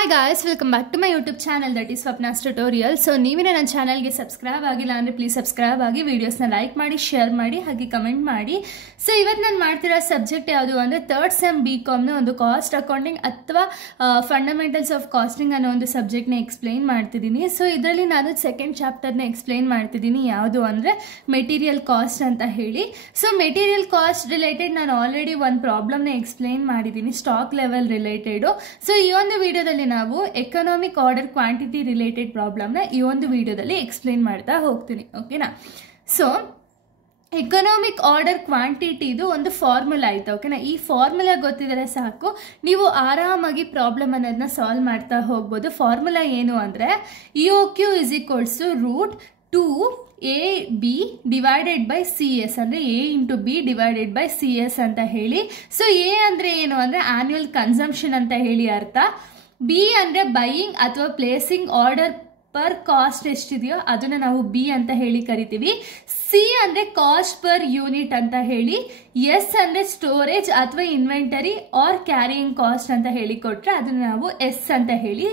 Hi guys, welcome back to my YouTube channel that is Swapna's Tutorial. So ನೀವಿನ ನನ್ನ ಚಾನೆಲ್ಗೆ subscribe ಆಗಿಲ್ಲ ಅಂದರೆ please subscribe ಆಗಿ ವಿಡಿಯೋಸ್ನ like ಮಾಡಿ ಶೇರ್ ಮಾಡಿ ಹಾಗೆ ಕಮೆಂಟ್ ಮಾಡಿ. ಸೊ ಇವತ್ತು ನಾನು ಮಾಡ್ತಿರೋ ಸಬ್ಜೆಕ್ಟ್ ಯಾವುದು ಅಂದರೆ ಥರ್ಡ್ ಸೆಮ್ BComನ ಒಂದು ಕಾಸ್ಟ್ ಅಕೌಂಟಿಂಗ್ ಅಥವಾ ಫಂಡಮೆಂಟಲ್ಸ್ ಆಫ್ ಕಾಸ್ಟಿಂಗ್ ಅನ್ನೋ ಒಂದು ಸಬ್ಜೆಕ್ಟ್ನ ಎಕ್ಸ್ಪ್ಲೈನ್ ಮಾಡ್ತಿದ್ದೀನಿ. ಸೊ ಇದರಲ್ಲಿ ನಾನು ಸೆಕೆಂಡ್ ಚಾಪ್ಟರ್ನ ಎಕ್ಸ್ಪ್ಲೈನ್ ಮಾಡ್ತಿದ್ದೀನಿ, ಯಾವುದು ಅಂದರೆ ಮೆಟೀರಿಯಲ್ ಕಾಸ್ಟ್ ಅಂತ ಹೇಳಿ. ಸೊ ಮೆಟೀರಿಯಲ್ ಕಾಸ್ಟ್ ರಿಲೇಟೆಡ್ ನಾನು ಆಲ್ರೆಡಿ ಒಂದು ಪ್ರಾಬ್ಲಮ್ನ ಎಕ್ಸ್ಪ್ಲೈನ್ ಮಾಡಿದ್ದೀನಿ, ಸ್ಟಾಕ್ ಲೆವೆಲ್ ರಿಲೇಟೆಡು. ಸೊ ಈ ಒಂದು ವಿಡಿಯೋದಲ್ಲಿ ನಾವು ಎಕನಾಮಿಕ್ ಆರ್ಡರ್ ಕ್ವಾಂಟಿಟಿ ರಿಲೇಟೆಡ್ ಪ್ರಾಬ್ಲಮ್ನ ಈ ಒಂದು ವಿಡಿಯೋದಲ್ಲಿ ಎಕ್ಸ್ಪ್ಲೈನ್ ಮಾಡ್ತಾ ಹೋಗ್ತೀನಿ. ಓಕೆನಾ? ಸೊ ಎಕನಾಮಿಕ್ ಆರ್ಡರ್ ಕ್ವಾಂಟಿಟಿದು ಒಂದು ಫಾರ್ಮುಲಾ ಆಯ್ತು. ಓಕೆನಾ? ಈ ಫಾರ್ಮುಲಾ ಗೊತ್ತಿದ್ರೆ ಸಾಕು, ನೀವು ಆರಾಮಾಗಿ ಪ್ರಾಬ್ಲಮ್ ಅನ್ನೋದನ್ನ ಸಾಲ್ವ್ ಮಾಡ್ತಾ ಹೋಗ್ಬೋದು. ಫಾರ್ಮುಲಾ ಏನು ಅಂದರೆ EOQ is equals to root 2AB divided by CS ಅಂದರೆ A into B divided by CS ಅಂತ ಹೇಳಿ. ಸೊ A ಅಂದರೆ ಏನು ಅಂದರೆ ಆನ್ಯುವಲ್ ಕನ್ಸಂಪ್ಷನ್ ಅಂತ ಹೇಳಿ ಅರ್ಥ. B ಅಂದರೆ ಬೈಯಿಂಗ್ ಅಥವಾ ಪ್ಲೇಸಿಂಗ್ ಆರ್ಡರ್ ಪರ್ ಕಾಸ್ಟ್ ಎಷ್ಟಿದೆಯೋ ಅದನ್ನು ನಾವು B ಅಂತ ಹೇಳಿ ಕರಿತೀವಿ. C ಅಂದರೆ ಕಾಸ್ಟ್ ಪರ್ ಯೂನಿಟ್ ಅಂತ ಹೇಳಿ. S ಅಂದರೆ ಸ್ಟೋರೇಜ್ ಅಥವಾ ಇನ್ವೆಂಟರಿ ಆರ್ ಕ್ಯಾರಿಯಿಂಗ್ ಕಾಸ್ಟ್ ಅಂತ ಹೇಳಿ ಕೊಟ್ಟರೆ ಅದನ್ನು ನಾವು S ಅಂತ ಹೇಳಿ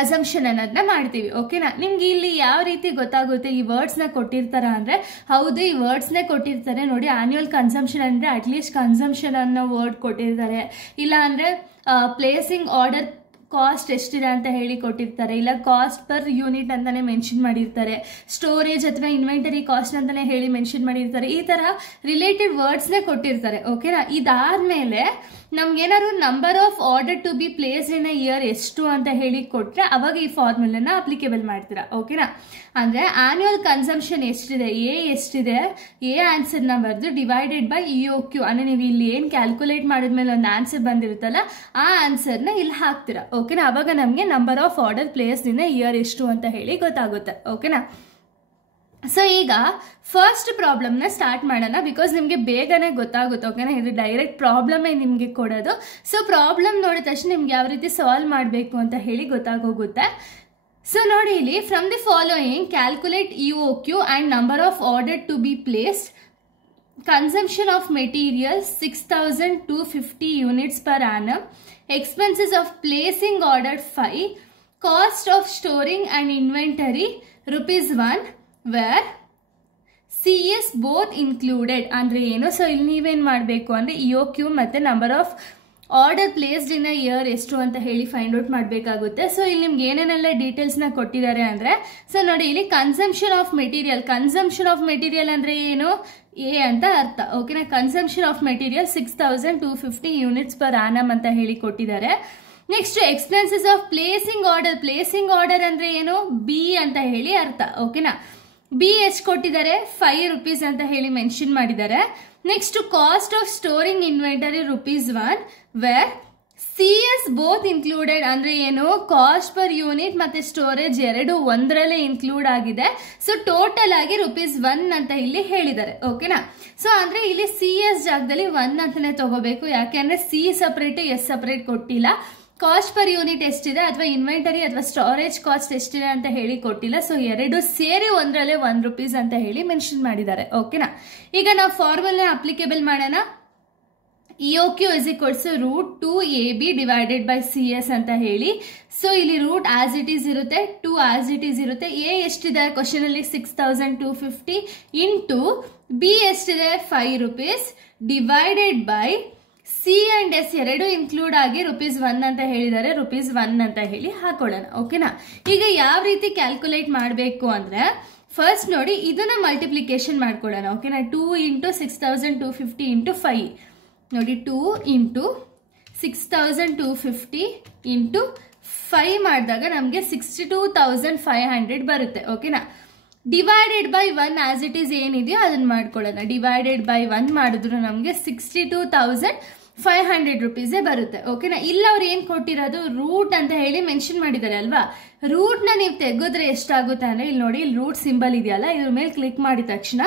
ಅಸಂಪ್ಷನ್ ಅನ್ನೋದನ್ನ ಮಾಡ್ತೀವಿ. ಓಕೆನಾ? ನಿಮ್ಗೆ ಇಲ್ಲಿ ಯಾವ ರೀತಿ ಗೊತ್ತಾಗುತ್ತೆ, ಈ ವರ್ಡ್ಸ್ನ ಕೊಟ್ಟಿರ್ತಾರ ಅಂದರೆ ಹೌದು, ಈ ವರ್ಡ್ಸ್ನೇ ಕೊಟ್ಟಿರ್ತಾರೆ ನೋಡಿ. ಆನ್ಯುವಲ್ ಕನ್ಸಂಪ್ಷನ್ ಅಂದರೆ ಅಟ್ಲೀಸ್ಟ್ ಕನ್ಸಂಪ್ಷನ್ ಅನ್ನೋ ವರ್ಡ್ ಕೊಟ್ಟಿರ್ತಾರೆ, ಇಲ್ಲ ಅಂದರೆ ಪ್ಲೇಸಿಂಗ್ ಆರ್ಡರ್ ಕಾಸ್ಟ್ ಎಷ್ಟಿದೆ ಅಂತ ಹೇಳಿ ಕೊಟ್ಟಿರ್ತಾರೆ, ಇಲ್ಲ ಕಾಸ್ಟ್ ಪರ್ ಯೂನಿಟ್ ಅಂತಾನೆ ಮೆನ್ಷನ್ ಮಾಡಿರ್ತಾರೆ, ಸ್ಟೋರೇಜ್ ಅಥವಾ ಇನ್ವೆಂಟರಿ ಕಾಸ್ಟ್ ಅಂತಾನೆ ಹೇಳಿ ಮೆನ್ಷನ್ ಮಾಡಿರ್ತಾರೆ. ಈ ತರ ರಿಲೇಟೆಡ್ ವರ್ಡ್ಸ್ನೇ ಕೊಟ್ಟಿರ್ತಾರೆ. ಓಕೆನಾ? ಇದಾದ್ಮೇಲೆ ನಮ್ಗೇನಾದ್ರು number of order to be place in a year ಎಷ್ಟು ಅಂತ ಹೇಳಿ ಕೊಟ್ರೆ ಅವಾಗ ಈ ಫಾರ್ಮುಲಾನ ಅಪ್ಲಿಕೇಬಲ್ ಮಾಡ್ತೀರಾ. ಓಕೆನಾ? ಅಂದ್ರೆ ಆನ್ಯುವಲ್ ಕನ್ಸಂಪ್ಷನ್ ಎಷ್ಟಿದೆ, ಎ ಎಷ್ಟಿದೆ, ಎ ಆನ್ಸರ್ ನ ಬರೆದು ಡಿವೈಡೆಡ್ ಬೈ EOQ ಅಂದ್ರೆ ನೀವು ಇಲ್ಲಿ ಏನ್ ಕ್ಯಾಲ್ಕುಲೇಟ್ ಮಾಡಿದ್ಮೇಲೆ ಒಂದು ಆನ್ಸರ್ ಬಂದಿರುತ್ತಲ್ಲ ಆ ಆನ್ಸರ್ನ ಇಲ್ಲಿ ಹಾಕ್ತೀರಾ. ಓಕೆನಾ? ಅವಾಗ ನಮಗೆ number of order place in year ಎಷ್ಟು ಅಂತ ಹೇಳಿ ಗೊತ್ತಾಗುತ್ತೆ. ಓಕೆನಾ? ಸೊ ಈಗ ಫಸ್ಟ್ ಪ್ರಾಬ್ಲಮ್ನ ಸ್ಟಾರ್ಟ್ ಮಾಡೋಣ, ಬಿಕಾಸ್ ನಿಮಗೆ ಬೇಗನೆ ಗೊತ್ತಾಗುತ್ತೆ. ಓಕೆನಾ? ಇದು ಡೈರೆಕ್ಟ್ ಪ್ರಾಬ್ಲಮೇ ನಿಮಗೆ ಕೊಡೋದು. ಸೊ ಪ್ರಾಬ್ಲಮ್ ನೋಡಿದ ತಕ್ಷಣ ನಿಮ್ಗೆ ಯಾವ ರೀತಿ ಸಾಲ್ವ್ ಮಾಡಬೇಕು ಅಂತ ಹೇಳಿ ಗೊತ್ತಾಗೋಗುತ್ತೆ. ಸೊ ನೋಡಿ ಇಲ್ಲಿ, from the following calculate EOQ and number of order to be placed. Consumption of materials 6,250 units per annum. Expenses of placing order 5. Cost of storing and inventory ₹1, where CS both included. ಅಂದ್ರೆ ಏನು? So ಇಲ್ಲಿ ನೀವೇನು ಮಾಡಬೇಕು ಅಂದರೆ EOQ ಮತ್ತು number of order placed in a year ಎಷ್ಟು ಅಂತ ಹೇಳಿ ಫೈಂಡ್ ಔಟ್ ಮಾಡಬೇಕಾಗುತ್ತೆ. ಸೊ ಇಲ್ಲಿ ನಿಮ್ಗೆ ಏನೇನೆಲ್ಲ ಡೀಟೇಲ್ಸ್ನ ಕೊಟ್ಟಿದ್ದಾರೆ ಅಂದರೆ, ಸೊ ನೋಡಿ ಇಲ್ಲಿ ಕನ್ಸಂಪ್ಷನ್ ಆಫ್ ಮೆಟೀರಿಯಲ್ ಅಂದರೆ ಏನು? ಎ ಅಂತ ಅರ್ಥ. ಓಕೆನಾ? Consumption of material 6,250 units per annum ಅಂತ ಹೇಳಿ ಕೊಟ್ಟಿದ್ದಾರೆ. Next expenses of placing order ಅಂದ್ರೆ ಏನು? B ಅಂತ ಹೇಳಿ ಅರ್ಥ. ಓಕೆನಾ? B ಎಷ್ಟು ಕೊಟ್ಟಿದ್ದಾರೆ? ₹5 ಅಂತ ಹೇಳಿ ಮೆನ್ಷನ್ ಮಾಡಿದ್ದಾರೆ. Next cost of storing inventory ₹1, where CS both included ಅಂದ್ರೆ ಏನು? ಕಾಸ್ಟ್ ಪರ್ ಯೂನಿಟ್ ಮತ್ತೆ ಸ್ಟೋರೇಜ್ ಎರಡು ಒಂದರಲ್ಲೇ ಇನ್ಕ್ಲೂಡ್ ಆಗಿದೆ. ಸೊ ಟೋಟಲ್ ಆಗಿ ₹1 ಅಂತ ಇಲ್ಲಿ ಹೇಳಿದ್ದಾರೆ. ಓಕೆನಾ? ಸೊ ಅಂದ್ರೆ ಇಲ್ಲಿ CS ಜಾಗದಲ್ಲಿ 1 ಅಂತಾನೆ ತಗೋಬೇಕು, ಯಾಕೆಂದ್ರೆ C ಸಪರೇಟ್ S ಸಪರೇಟ್ ಕೊಟ್ಟಿಲ್ಲ. ಕಾಸ್ಟ್ ಪರ್ ಯೂನಿಟ್ ಎಷ್ಟಿದೆ ಅಥವಾ ಇನ್ವೆಂಟರಿ ಅಥವಾ ಸ್ಟೋರೇಜ್ ಕಾಸ್ಟ್ ಎಷ್ಟಿದೆ ಅಂತ ಹೇಳಿ ಕೊಟ್ಟಿಲ್ಲ. ಸೊ ಎರಡು ಸೇರಿ ಒಂದರಲ್ಲೇ ₹1 ಅಂತ ಹೇಳಿ ಮೆನ್ಷನ್ ಮಾಡಿದ್ದಾರೆ. ಓಕೆನಾ? ಈಗ ನಾವು ಫಾರ್ಮುಲಾ ಅಪ್ಲಿಕೇಬಲ್ ಮಾಡೋಣ. EOQ is equals to root 2AB divided by CS ಅಂತ ಹೇಳಿ. ಸೊ ಇಲ್ಲಿ ರೂಟ್ ಆಸ್ ಇಟ್ ಈಸ್ ಇರುತ್ತೆ, 2 ಆಸ್ ಇಟ್ ಈಸ್ ಇರುತ್ತೆ. ಎ ಎಷ್ಟಿದೆ ಕ್ವಶನ್ ಅಲ್ಲಿ? 6,250 ಇಂಟು B ಎಷ್ಟಿದೆ? ₹5 divided by C and S ಎರಡು ಇನ್ಕ್ಲೂಡ್ ಆಗಿ ₹1 ಅಂತ ಹೇಳಿದ್ದಾರೆ. ₹1 ಅಂತ ಹೇಳಿ ಹಾಕೊಳ್ಳೋಣ. ಓಕೆನಾ? ಈಗ ಯಾವ ರೀತಿ ಕ್ಯಾಲ್ಕುಲೇಟ್ ಮಾಡಬೇಕು ಅಂದ್ರೆ, ಫಸ್ಟ್ ನೋಡಿ ಇದನ್ನ ಮಲ್ಟಿಪ್ಲಿಕೇಶನ್ ಮಾಡ್ಕೊಳ್ಳೋಣ. ಓಕೆನಾ? 2 ಇಂಟು 6,250 ಇಂಟು 5 ನೋಡಿ, 2 ಇಂಟು 6,250 ಇಂಟು 5 ಮಾಡಿದಾಗ ನಮಗೆ 62,500 ಬರುತ್ತೆ. ಓಕೆನಾ? Divided by 1 as it is ಏನಿದೆಯೋ ಅದನ್ನ ಮಾಡ್ಕೊಳ್ಳೋಣ. ಡಿವೈಡೆಡ್ ಬೈ 1 ಮಾಡಿದ್ರು ನಮಗೆ 62,500 ಬರುತ್ತೆ. ಓಕೆನಾ? ಇಲ್ಲ ಅವ್ರು ಏನು ಕೊಟ್ಟಿರೋದು? ರೂಟ್ ಅಂತ ಹೇಳಿ ಮೆನ್ಷನ್ ಮಾಡಿದ್ದಾರೆ ಅಲ್ವಾ? ರೂಟ್ನ ನೀವು ತೆಗೆದ್ರೆ ಎಷ್ಟಾಗುತ್ತೆ ಅಂದರೆ ಇಲ್ಲಿ ನೋಡಿ, ಇಲ್ಲಿ ರೂಟ್ ಸಿಂಬಲ್ ಇದೆಯಲ್ಲ, ಇದ್ರ ಮೇಲೆ ಕ್ಲಿಕ್ ಮಾಡಿದ ತಕ್ಷಣ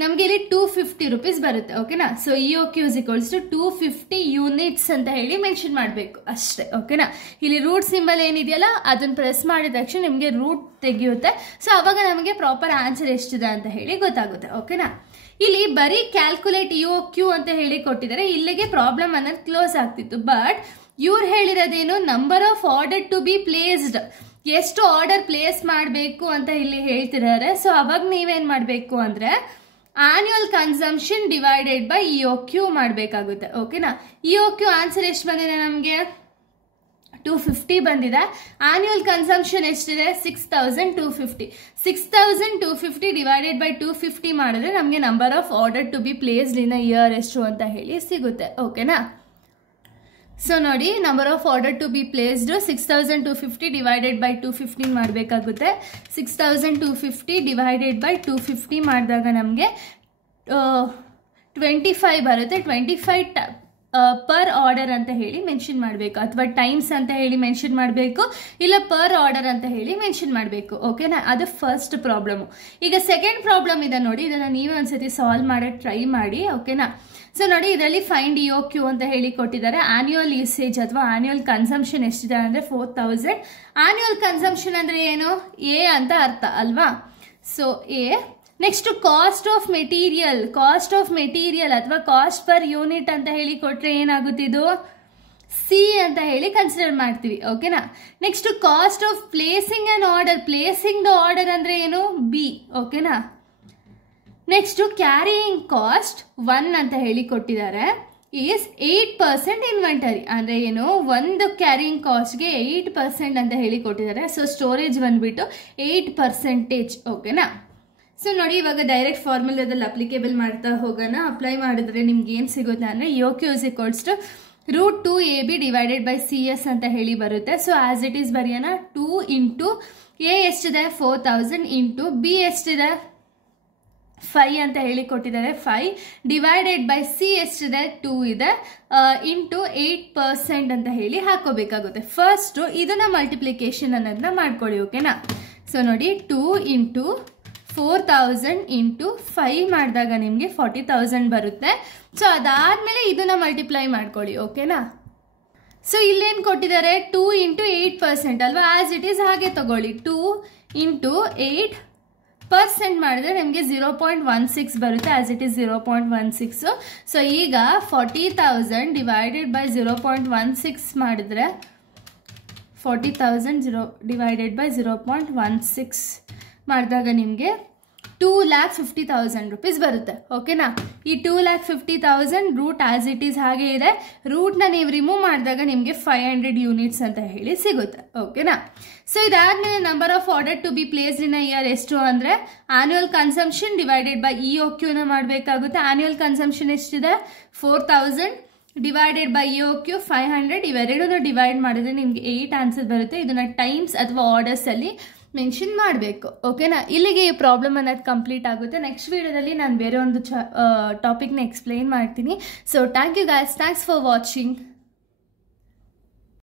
ನಮಗೆ ಇಲ್ಲಿ ₹250 ಬರುತ್ತೆ. ಓಕೆನಾ? So EOQ is equals to 250 units ಅಂತ ಹೇಳಿ ಮೆನ್ಷನ್ ಮಾಡಬೇಕು ಅಷ್ಟೇ. ಓಕೆನಾ? ಇಲ್ಲಿ ರೂಟ್ ಸಿಂಬಲ್ ಏನಿದೆಯಲ್ಲ ಅದನ್ನ ಪ್ರೆಸ್ ಮಾಡಿದ ತಕ್ಷಣ ನಿಮಗೆ ರೂಟ್ ತೆಗೆಯುತ್ತೆ. ಸೊ ಅವಾಗ ನಮಗೆ ಪ್ರಾಪರ್ ಆನ್ಸರ್ ಎಷ್ಟಿದೆ ಅಂತ ಹೇಳಿ ಗೊತ್ತಾಗುತ್ತೆ. ಓಕೆನಾ? ಇಲ್ಲಿ ಬರೀ ಕ್ಯಾಲ್ಕುಲೇಟ್ EOQ ಅಂತ ಹೇಳಿ ಕೊಟ್ಟಿದ್ದಾರೆ, ಇಲ್ಲಿಗೆ ಪ್ರಾಬ್ಲಮ್ ಅನ್ನೋದು ಕ್ಲೋಸ್ ಆಗ್ತಿತ್ತು. ಬಟ್ ಇವ್ರು ಹೇಳಿರೋದೇನು, number of order to be placed, ಎಷ್ಟು ಆರ್ಡರ್ ಪ್ಲೇಸ್ ಮಾಡಬೇಕು ಅಂತ ಇಲ್ಲಿ ಹೇಳ್ತಿದ್ದಾರೆ. ಸೊ ಅವಾಗ ನೀವೇನು ಮಾಡಬೇಕು ಅಂದರೆ annual consumption divided by EOQ ಮಾಡಬೇಕಾಗುತ್ತೆ. ಓಕೆನಾ. EOQ ಆನ್ಸರ್ ಎಷ್ಟು ಬಂದಿದೆ ನಮಗೆ? 250 ಬಂದಿದೆ. ಆನ್ಯುವಲ್ ಕನ್ಸಂಪ್ಷನ್ ಎಷ್ಟಿದೆ? 6250. 6250 ಡಿವೈಡೆಡ್ ಬೈ 250 ಮಾಡಿದ್ರೆ ನಮಗೆ number of order to be placed in a year ಎಷ್ಟು ಅಂತ ಹೇಳಿ ಸಿಗುತ್ತೆ. ಓಕೆನಾ. ಸೊ ನೋಡಿ, number of order to be placed 6250 divided by 215 ಮಾಡಬೇಕಾಗುತ್ತೆ. 6250 ಡಿವೈಡೆಡ್ ಬೈ 250 ಮಾಡಿದಾಗ ನಮಗೆ 25 ಬರುತ್ತೆ. 25 ಪರ್ ಆರ್ಡರ್ ಅಂತ ಹೇಳಿ ಮೆನ್ಷನ್ ಮಾಡಬೇಕು, ಅಥವಾ ಟೈಮ್ಸ್ ಅಂತ ಹೇಳಿ ಮೆನ್ಷನ್ ಮಾಡಬೇಕು, ಇಲ್ಲ ಪರ್ ಆರ್ಡರ್ ಅಂತ ಹೇಳಿ ಮೆನ್ಷನ್ ಮಾಡಬೇಕು. ಓಕೆನಾ. ಅದು ಫಸ್ಟ್ ಪ್ರಾಬ್ಲಮು. ಈಗ ಸೆಕೆಂಡ್ ಪ್ರಾಬ್ಲಮ್ ಇದೆ ನೋಡಿ, ಇದನ್ನು ನೀವೇ ಒಂದ್ಸತಿ ಸಾಲ್ವ್ ಮಾಡೋಕ್ಕೆ ಟ್ರೈ ಮಾಡಿ. ಓಕೆನಾ. ಸೊ ನೋಡಿ, ಇದರಲ್ಲಿ ಫೈಂಡ್ EOQ ಅಂತ ಹೇಳಿ ಕೊಟ್ಟಿದ್ದಾರೆ. ಆನ್ಯುವಲ್ ಯೂಸೇಜ್ ಅಥವಾ ಆನ್ಯುವಲ್ ಕನ್ಸಂಪ್ಷನ್ ಎಷ್ಟಿದೆ ಅಂದರೆ 4000. ಆನ್ಯುವಲ್ ಕನ್ಸಂಪ್ಷನ್ ಅಂದರೆ ಏನು? ಎ ಅಂತ ಅರ್ಥ ಅಲ್ವಾ. So A. Next cost of material. Cost of material ಅಥವಾ ಕಾಸ್ಟ್ ಪರ್ ಯೂನಿಟ್ ಅಂತ ಹೇಳಿ ಕೊಟ್ಟರೆ ಏನಾಗುತ್ತಿದ್ದು? ಸಿ ಅಂತ ಹೇಳಿ ಕನ್ಸಿಡರ್ ಮಾಡ್ತೀವಿ. ಓಕೆನಾ. Next cost of placing on order. Placing the order ಅಂದರೆ ಏನು? ಬಿ. ಓಕೆನಾ. ನೆಕ್ಸ್ಟ್ ಕ್ಯಾರಿಯಿಂಗ್ ಕಾಸ್ಟ್ 1 ಅಂತ ಹೇಳಿ ಕೊಟ್ಟಿದ್ದಾರೆ. ಈಸ್ 8% ಇನ್ವೆಂಟರಿ ಅಂದರೆ ಏನು? ಒಂದು ಕ್ಯಾರಿಯಿಂಗ್ ಕಾಸ್ಟ್ಗೆ 8% ಅಂತ ಹೇಳಿ ಕೊಟ್ಟಿದ್ದಾರೆ. ಸೊ ಸ್ಟೋರೇಜ್ ಬಂದ್ಬಿಟ್ಟು 8%. ಓಕೆನಾ. ಸೊ ನೋಡಿ, ಇವಾಗ ಡೈರೆಕ್ಟ್ ಫಾರ್ಮುಲಾದಲ್ಲಿ ಅಪ್ಲಿಕೇಬಲ್ ಮಾಡ್ತಾ ಹೋಗೋಣ. ಅಪ್ಲೈ ಮಾಡಿದ್ರೆ ನಿಮ್ಗೆ ಏನು ಸಿಗುತ್ತೆ ಅಂದರೆ EOQ is equals to √2AB divided by CS ಅಂತ ಹೇಳಿ ಬರುತ್ತೆ. ಸೊ ಆಸ್ ಇಟ್ ಈಸ್ ಬರೆಯೋಣ. 2 ಇಂಟು ಎ ಎಷ್ಟಿದೆ? 4000 ಇಂಟು ಬಿ ಎಷ್ಟಿದೆ? 5 ಅಂತ ಹೇಳಿ ಕೊಟ್ಟಿದ್ದಾರೆ. 5 ಡಿವೈಡೆಡ್ ಬೈ ಸಿ ಎಷ್ಟಿದೆ? 2 ಇದೆ. ಇಂಟು 8% ಅಂತ ಹೇಳಿ ಹಾಕೋಬೇಕಾಗುತ್ತೆ. ಫಸ್ಟ್ ಇದನ್ನ ಮಲ್ಟಿಪ್ಲಿಕೇಶನ್ ಅನ್ನೋದನ್ನ ಮಾಡ್ಕೊಳ್ಳಿ. ಓಕೆನಾ. ಸೊ ನೋಡಿ, 2 ಇಂಟು 4000 ಇಂಟು 5 ಮಾಡಿದಾಗ ನಿಮಗೆ 40,000 ಬರುತ್ತೆ. ಸೊ ಅದಾದಮೇಲೆ ಇದನ್ನ ಮಲ್ಟಿಪ್ಲೈ ಮಾಡ್ಕೊಳ್ಳಿ. ಓಕೆನಾ. ಸೊ ಇಲ್ಲೇನು ಕೊಟ್ಟಿದ್ದಾರೆ? 2 ಇಂಟು 8% ಅಲ್ವಾ. ಆಸ್ ಇಟ್ ಈಸ್ ಹಾಗೆ ತಗೊಳ್ಳಿ. 2 ಇಂಟು 8% ಮಾಡಿದ್ರೆ ನಿಮಗೆ 0.16 ಬರುತ್ತೆ. As it is 0.16. ಸೊ ಈಗ 40,000 ಡಿವೈಡೆಡ್ ಬೈ 0.16 ಮಾಡಿದ್ರೆ 40,000 ಡಿವೈಡೆಡ್ ಬೈ 0.16 ಮಾಡಿದಾಗ ನಿಮಗೆ 2,50,000 ರೂಪೀಸ್ ಬರುತ್ತೆ. ಓಕೆನಾ. ಈ 2,50,000 ರೂಟ್ ಆಸ್ ಇಟ್ ಈಸ್ ಹಾಗೆ ಇದೆ. ರೂಟ್ನ ನೀವು ರಿಮೂವ್ ಮಾಡಿದಾಗ ನಿಮಗೆ 500 ಯೂನಿಟ್ಸ್ ಅಂತ ಹೇಳಿ ಸಿಗುತ್ತೆ. ಓಕೆನಾ. ಸೊ ಇದಾದ್ಮೇಲೆ number of order to be placed in a year ಎಷ್ಟು ಅಂದರೆ ಆನ್ಯುವಲ್ ಕನ್ಸಂಪ್ಷನ್ ಡಿವೈಡೆಡ್ ಬೈ EOQನ ಮಾಡಬೇಕಾಗುತ್ತೆ. ಆನ್ಯುವಲ್ ಕನ್ಸಂಪ್ಷನ್ ಎಷ್ಟಿದೆ? 4000 ಡಿವೈಡೆಡ್ ಬೈ EOQ 500. ಇವೆರಡೂ ಡಿವೈಡ್ ಮಾಡಿದ್ರೆ ನಿಮಗೆ 8 ಆನ್ಸರ್ ಬರುತ್ತೆ. ಇದನ್ನ ಟೈಮ್ಸ್ ಅಥವಾ ಆರ್ಡರ್ಸಲ್ಲಿ ಮೆನ್ಷನ್ ಮಾಡಬೇಕು. ಓಕೆನಾ. ಇಲ್ಲಿಗೆ ಈ ಪ್ರಾಬ್ಲಮ್ ಅನ್ನೋದು ಕಂಪ್ಲೀಟ್ ಆಗುತ್ತೆ. ನೆಕ್ಸ್ಟ್ ವಿಡಿಯೋದಲ್ಲಿ ನಾನು ಬೇರೆ ಒಂದು ಟಾಪಿಕ್ನ ಎಕ್ಸ್ಪ್ಲೈನ್ ಮಾಡ್ತೀನಿ. So thank you guys. Thanks for watching.